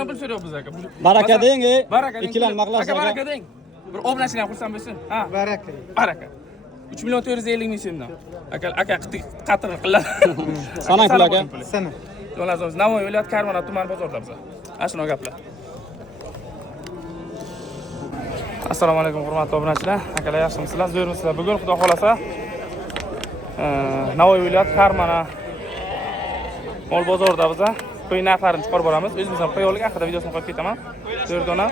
million pul so'rayapmiz aka. Baraka deng, Baraka deng. ikkilan maqlash aka. Baraka deng. Bir obnachini ham xursand bo'lsin. Ha. Baraka. Baraka. 3 million 450 ming so'mdan. Aka qattiq qiladi. Sanang pul aka. Sana. Yo'lazimiz Navoiy viloyat Karmana tuman bozorida biz. Ana shunday gaplar. Assalomu alaykum hurmatli obunachilar. Akalar yaxshimisizlar? Zo'rmisizlar? Bugun xudo xolasa Navoiy viloyat Karmana mol bozorida biz qo'y narxlarini chiqarib boramiz. O'zimiz ham qo'y oldik, haqida videosini qo'yib ketaman. To'rdona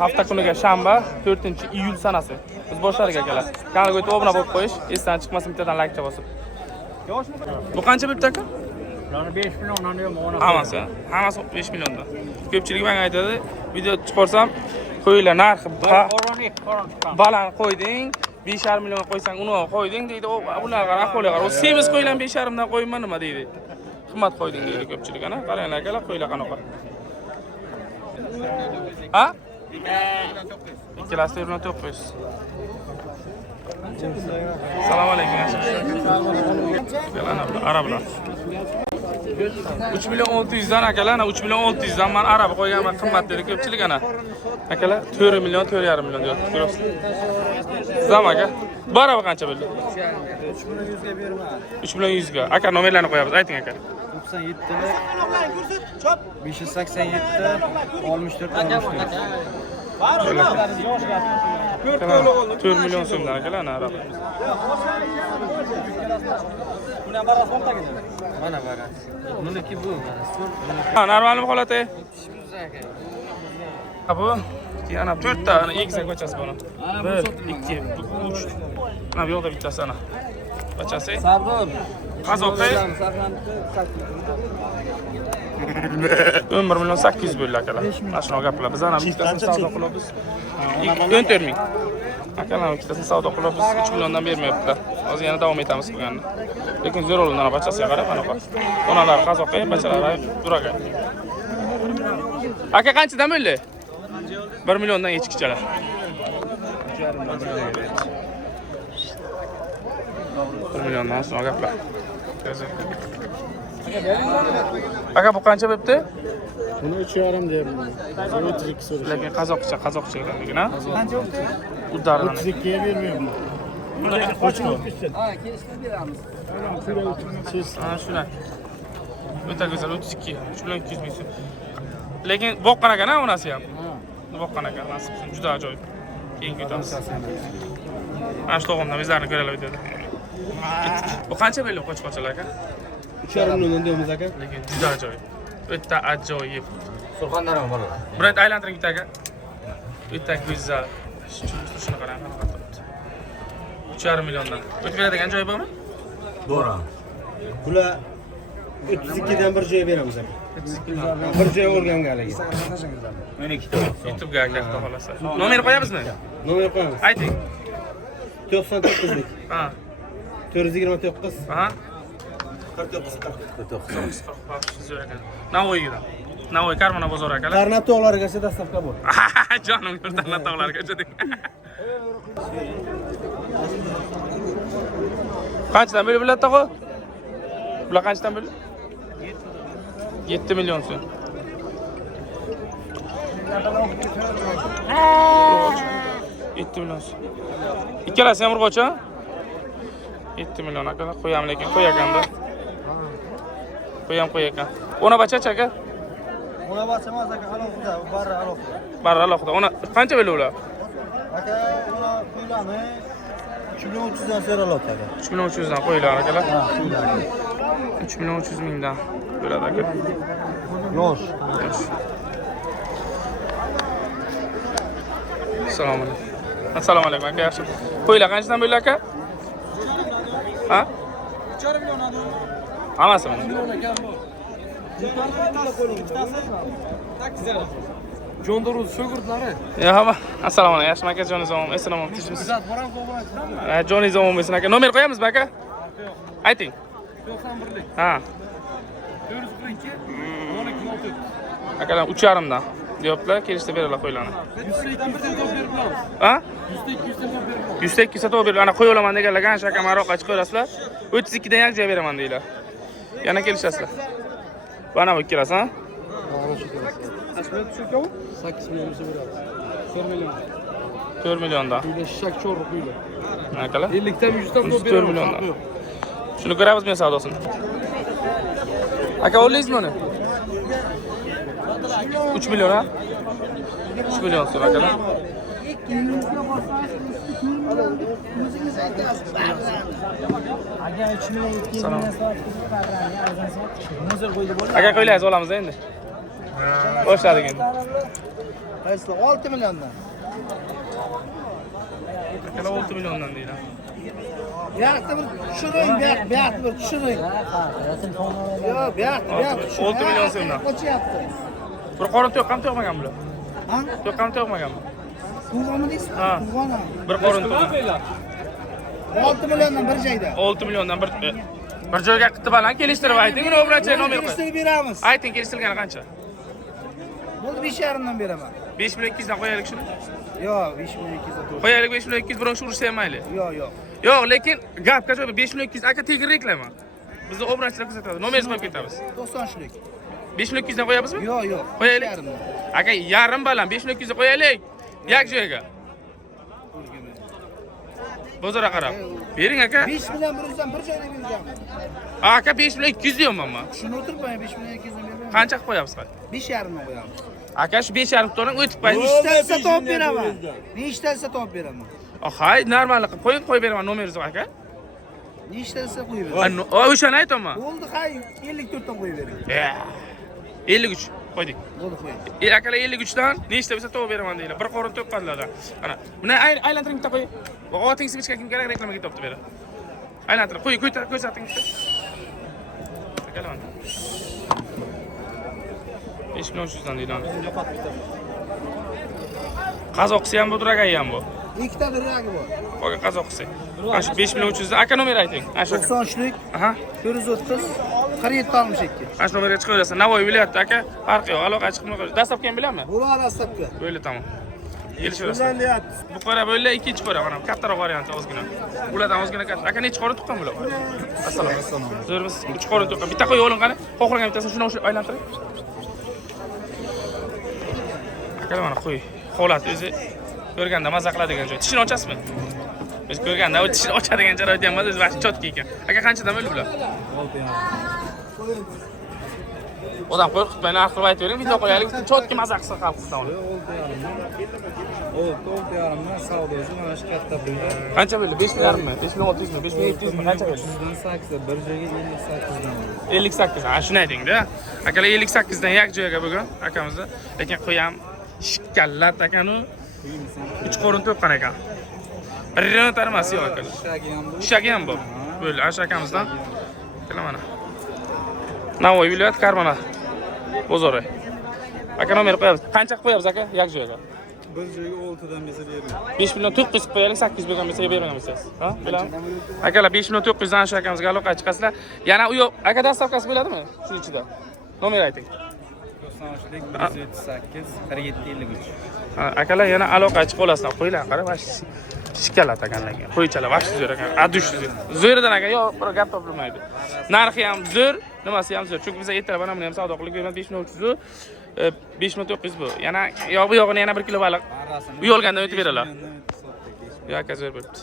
hafta kuniga shanba 4-iyul sanasi. Biz boshladik akalar. Kanalga o'tib obuna bo'lib qo'yish, esdan chiqmasin bittadan like bosib. Bu qancha bo'libdi aka? 5 milliondan yo'q. Hammasi 5 milliondan. Ko'pchilik menga aytadi, video chiqarsam qo'ylar narxi baland qo'yding, 5,5 million qo'ysang uni qo'yding deydi. Ularga ahvolga qarab, semiz qo'ylan 5,5 dan qo'yman nima deydi? Qimmat qo'yding deydi ko'pchilik ana. Qaranglar akalar, qo'ylar qanaqa. Ha? Ikkalasi 900. Assalomu alaykum. Arablar. 3 million 600 dan akalar, 3 million 600 dan men arab qo'yganman, qimmat dedi ko'pchilik ana. Akalar 4 million 4,5 million deyapti. Ko'rasiz. Zam aka. Bu araba qancha bo'ldi? 3 million 100 ga. Aka nomerlarni qo'yamiz, ayting aka. 97 587 64 4 million so'mdan akalar ana araba. Mana barat. Buniki bu. Ha, normalmi holati? Bu yana 4 ta ana egizak bachasi bor. 1 2 3. Mana bu yoqda bittasi ana. Bachasi. Sardor. Qazoqi 11 million 800 bo'ldi akalar. Mana shunaqa gaplar. Biz ana bittasini savdo qilamiz. 14 ming. Akalar bittasini savdo qilamiz. 3 milliondan bermayaptilar. Hozir yana davom etamiz qilganni. Lekin zo'r o'rindan bachasiga qarab mana bu. Onalar qazoqi, bachalari duraga. Aka qanchadan bo'ldi? 1 milliondan echkichalar. 1 milliondan so'ng gaplar. Aka bu qancha bo'pti? Buni 3,5 deyapman. 32 so'rash. Lekin qazoqcha ekanligini, ha? Qancha bo'ldi? Uddardan. 32 ga bermayman. Ha, kelishib beramiz. Ha, shunday. O'ta go'zal 32. 3 million 200 ming so'm. Lekin boqqan ekan-a onasi ham. Boqqan ekan, nasib qilsin, juda ajoyib. Keyin ketamiz. Mana shu to'g'rimdan bizlarni ko'raylik dedi. Bu qancha bo'ldi qo'chqochalar aka? 3,5 milliondan deymiz aka. Lekin juda ajoyib. O'ta ajoyib. Surxondaryo bor. Bir ayt aylantiring bitta aka. O'ta go'zal. Shuni qarang, qanaqa turibdi. 3,5 milliondan. O'tib beradigan joyi bormi? Bor. Bular 32 dan bir joy beramiz aka. Bir joy o'rganga haligi. Men ikkita. YouTube'ga aka xohlasa. Nomer qo'yamizmi? Nomer qo'yamiz. Ayting. 99lik. Ha. 429. Aha. 49. Zo'r ekan. Navoiydan. Navoiy Karmana bozori akalar. Qarnab tog'larigacha dastavka bor. Jonim, Qarnab tog'larigacha deng. Qanchadan bo'lib biladi tog'a? Bular qanchadan bo'ldi? 7 million so'm. Yetti million so'm. Ikkalasi ham urg'ochi, 7 million akalar qo'yam, lekin qo'y ekanda. Qo'y ekan. Ona bachacha aka? Ona bacha emas aka, alohida, barra alohida. Barra alohida. Ona qancha bo'ldi ular? Aka, ona qo'ylani 3 million 300 dan so'raladi aka. 3 million 300 dan qo'ylar akalar. Ha, qo'ylani. 3 million 300 mingdan bo'ladi aka. Yosh. Assalomu alaykum aka, yaxshi. Qo'ylar qanchadan bo'ldi aka? Ha? 3,5 milliondan. Hammasimi? Jondoruz shogirdlari. Hamma. Assalomu alaykum. Yaxshimi aka, joningiz assalomu alaykum. Joningiz omon bo'lsin aka. Nomer qo'yamizmi aka? Ayting. 91lik. Ha. 442 12 Akalar 3,5 dan deyaptilar, kelishda beradilar qo'ylarni. 102 Ha? 102 102 sotib berib, ana qo'y olaman deganlarga ana shaka maroqqa chiqarasizlar. 32 dan yak joy beraman deylar. Yana kelishasizlar. Bana bak kirası ha? Ana shu kerak. 8 millionga beramiz. 4 million. 4 milyondan. Quyida shishak chorri quyida. Ne kadar? 50 dan 100 dan 4 beramiz. milyondan. Şunu göremiz mi savdosunu? Aka oğluyuz mu onu? 3 milyon ha? 3 milyon sonra kadar. Sana. Aka koylayız olamız endi. Başladık endi. Qaysi 6 milliondan. Aka 6 milyondan değil ha. Buyoqda bir tushiring, buyoqda bir tushiring. Yo'q, buyoqda 6 milyon so'mdan. Qochyapti. Bir qorin to'qqan to'qmagan bular. Ha? To'qqan to'qmaganmi? Tug'ani deysiz? Ha. Tug'ani. Bir qorin to'qqan. 6 milliondan bir joyda. 6 milyondan bir joyga qilib baland kelishtirib ayting, uni obracha nomer qo'y. Kelishtirib beramiz. Ayting, kelishtirgani qancha? Bo'ldi 5,5 dan beraman. 5 milyon 200 dan qo'yaylik shuni. Yo'q, 5 million 200 dan to'g'ri. Qo'yaylik 5 milyon 200 biron urishsa ham mayli. Yo'q, yo'q. Yo'q, lekin gapga jo'y 5 milyon 200 aka tegir reklama. Bizni obrachilar ko'rsatadi. Nomeringizni qo'yib ketamiz. 90 shlik. 5 milyon 200 dan qo'yamizmi? Yo'q, yo'q. Qo'yaylik. 5,5 dan. Aka yarim baland 5 milyon 200 dan qo'yaylik. Yak joyga. Bozorga qarab. Bering aka. 5 million 100 dan bir joyda beracağım. Aka 5 milyon 200 deyapman men. Shuni o'tirmang, 5 million 200 dan beraman. Qancha qilib qo'yapsiz qani? 5,5 dan qo'yamiz. Aka shu 5,5 to'g'ri o'tib qo'ying. Nechtalsa topib beraman. Nechtalsa topib beraman. Hay, normal qilib qo'yib beraman nomeringizni aka. Nechtalsa qo'yib beraman. O'shani aytaman. Bo'ldi, hay, 54 dan qo'yib bering. 53 qo'ydik. Bo'ldi, qo'ying. Akalar 53 dan nechta bo'lsa to'g'ri beraman deylar. Bir qorin to'qqanlardan. Mana, buni aylantiring bitta qo'y. Oting simichka kim kerak reklamaga topdi bera. Aylantirib qo'y, ko'rsating bitta. Akalar mana. 5 milyon 300 dan deylar. Qazoqsi ham bu, duragay ham bu. Ikkita duragi bor. Qo'yga qazoqsi. Mana shu 5 milyon 300 dan aka nomer ayting. Ana shu. 90 shlik. Aha. 430 4762. Ana shu nomerga chiqaverasiz. Navoiy viloyatida aka, farqi yo'q. Aloqa chiqmay. Dastlabki ham bilaman. Bo'ladi dastlabki. Böyle tamam. Kelishaverasiz. Bu qora böyle ikkinchi qora mana kattaroq varianti ozgina. Ulardan ozgina katta. Aka necha qora tuqqan bular? Assalomu. Zo'rmiz. 3 qora tuqqan. Bitta qo'y o'g'lim qani? Xohlagan bittasini shuni o'sha aylantiring. Aka mana qo'y. Holat o'zi ko'rganda maza qiladigan joy. Tishini ochasizmi? Biz ko'rganda u tishini ochadigan joy emas, o'zi vaqt chotki ekan. Aka qanchadan bo'ldi bular? 6,5. Odam qo'rqitmay narx qilib aytavering, video qo'yaylik. Chotki maza qilsa xalqdan olib. 6,5 savdosi mana shu katta pulda. Qancha bo'ldi? 5,5 mi? 5,600 mi? 5,700 mi? Qancha bo'ldi? 300 dan 8 bir joyga 58 dan. 58. Ha, shuni ayting-da. Akalar 58 dan yak joyga bugun akamizni. Lekin qo'yam shikkallat akani. 3 qorin to'qqan ekan. Birini tarmasi yo'q akalar. Shagi ham bor. Bo'ldi, ana shu akamizdan. Kelar mana. Navoiy viloyat Karmana bozori. Aka nomer qo'yamiz. Qancha qilib qo'yamiz aka? Yak joyga. Bir joyga 6 dan bersa bering. 5 million 900 qo'yaylik, 800 bo'lgan bo'lsa beraman siz. Ha? Bilaman. Akalar 5 million 900 dan shu akamizga aloqa chiqasizlar. Yana u yo'q. Aka dastavkasi bo'ladimi? Shuning ichida. Nomer ayting. 98 178 4753. Akalar yana aloqa chiqib olasizlar. Qo'ylar, qarab, shikalat ekanlarga. Qo'ychalar vaqt zo'r ekan. Adush zo'ridan aka, yo'q, bir gap topilmaydi. Narxi ham zo'r, nimasi ham zo'r. Chunki biz ertalab mana buni ham savdo qilib beramiz 5300, 5900 bu. Yana yo'q bu yog'ini yana 1 kilo baliq. U yolgandan o'tib beradilar. Yo'q aka zo'r bo'libdi.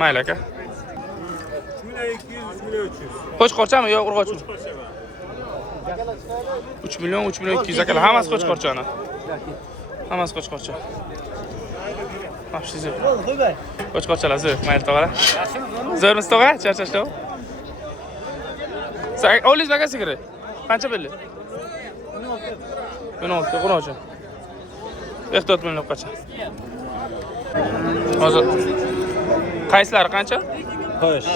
Mayli aka. 3 million 200, 3 million 300. Qo'chqorchami yo'q urg'ochmi? 3 million 200 akalar. Hammasi qo'chqorchani. Hammasi qo'chqorcha. Maxsus. Qo'chqorchalar zo'r, mayli tog'alar. Zo'rmisiz tog'a? Charchashdi. Sen olis baga sigiri. Qancha bo'ldi? 16. Qo'nochi. Ehtiyot bilan qancha? Hozir qaysilari qancha? Qo'sh.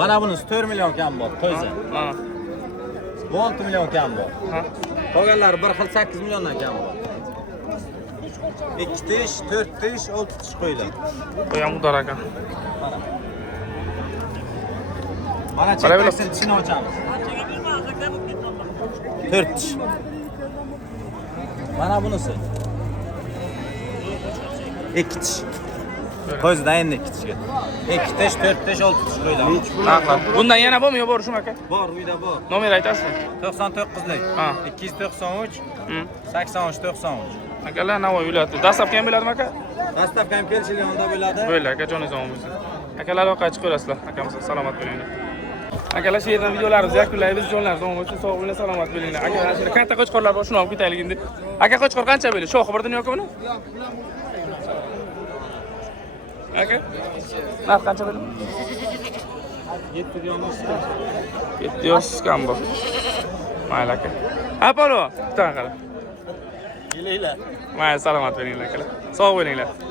Mana bunisi 4 million kam bor, qo'ysa. Ha. Bu 6 million kam bor. Ha. Qolganlari bir xil 8 milliondan kam bor. 2 tish, 4 tish, 6 tish qo'ydi. Qo'yam udar aka. Mana chekkasin tishini ochamiz. 4 tish. Mana bunisi. 2 tish. Qo'zidan endi ikkitishga. 2 tish, 4 tish, 6 tish qo'yiladi. Aql. Bundan yana bormi yo borishim aka? Bor, uyda bor. Nomer aytasizmi? 99lik. Ha. 293 Hmm. 83 93. Akalar Navoiy viloyati. Dastlabki ham bo'ladimi aka? Dastavka ham kelishilgan onda bo'ladi. Bo'ldi aka, joningiz omon bo'lsin. Akalar aloqaga chiqaverasizlar. Akamiz salomat bo'linglar. Akalar shu yerdan videolarimizni yakunlaymiz. Jonlaringiz omon bo'lsin. Sog' bo'linglar, salomat bo'linglar. Akalar shu katta qo'chqorlar bor, shuni olib ketaylik endi. Aka qo'chqor qancha bo'ldi? Shoxi birdan yoki buni? Aka? Narx qancha bo'ldi? 700 kam bor. Mayli aka. Apolo, bitta qara. Yeylar. Mayli, salomat bo'linglar akalar. Sog' bo'linglar.